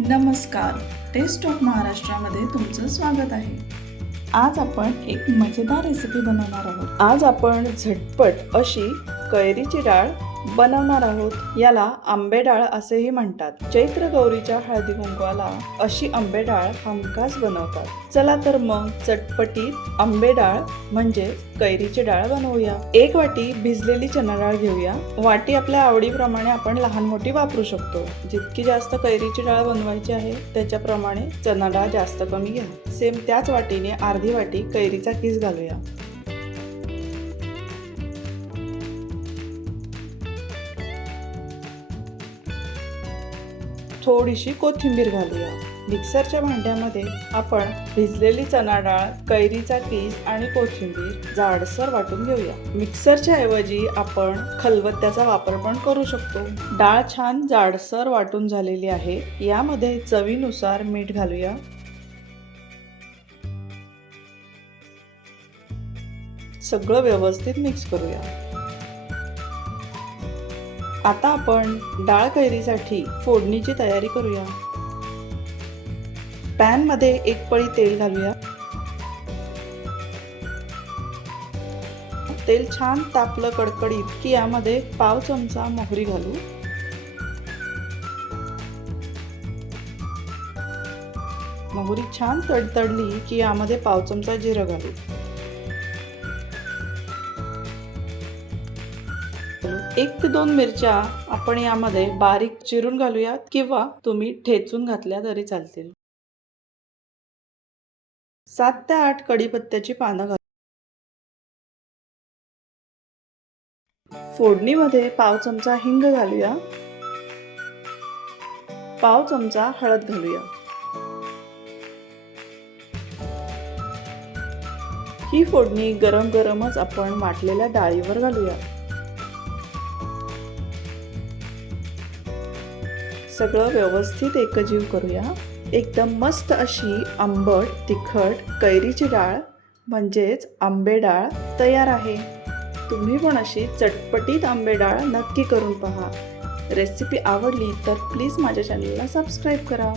नमस्कार, taste of महाराष्ट्रामध्ये तुमचं स्वागत आहे। आज आपण एक मजेदार रेसिपी बनवणार आहोत। आज आपण झटपट अशी कैरीची डाळ बनवणार आहोत। याला आंबे डाळ असेही म्हणतात। चैत्र गौरीच्या हळदी कुंकवाला अशी आंबे डाळ हमखास बनवतात। चला तर मग चटपटीत आंबे डाळ म्हणजे कैरीची डाळ बनवूया। एक वाटी भिजलेली चणा डाळ घेऊया। वाटी आपल्या आवडीप्रमाणे आपण लहान मोठी वापरू शकतो। जितकी जास्त कैरीची डाळ बनवायची आहे त्याच्याप्रमाणे चणा डाळ जास्त कमी घ्या। सेम त्याच वाटीने अर्धी वाटी कैरीचा किस घालूया। थोडीशी कोथिंबीर घालूया। मिक्सरच्या भांड्यामध्ये आपण भिजलेली चणा डाळ, कैरीचा किस आणि कोथिंबीर जाडसर वाटून घेऊया। मिक्सरच्या ऐवजी आपण खलबत्त्याचा वापर पण करू शकतो। डाळ छान जाडसर वाटून झालेली आहे। यामध्ये चवीनुसार मीठ घालूया। सगळं व्यवस्थित मिक्स करूया। आता आपण डाळ कैरीसाठी फोडणीची तयारी करूया। पॅन मध्ये एक पळी तेल घालूया। तेल छान तापलं कडकडीत की यामध्ये पाव चमचा मोहरी घालू। मोहरी छान तडतडली की यामध्ये पाव चमचा जिरं घालू। 1 ते 2 मिरच्या आपण यामध्ये बारीक चिरून घालूयात किंवा तुम्ही ठेचून घातल्या तरी चालतील। 7 ते 8 कढीपत्त्याची पानं घालू। फोडणीमध्ये पाव चमचा हिंग घालूया। पाव चमचा हळद घालूया। ही फोडणी गरम गरमच आपण वाटलेल्या डाळीवर घालूया। सगळं व्यवस्थित एकजीव करूया। एकदम मस्त अशी आंबट तिखट कैरीची डाळ म्हणजेच आंबे डाळ तयार आहे। तुम्ही पण अशी चटपटीत आंबे डाळ नक्की करून पहा। रेसिपी आवडली तर प्लीज माझ्या चॅनलला सबस्क्राईब करा।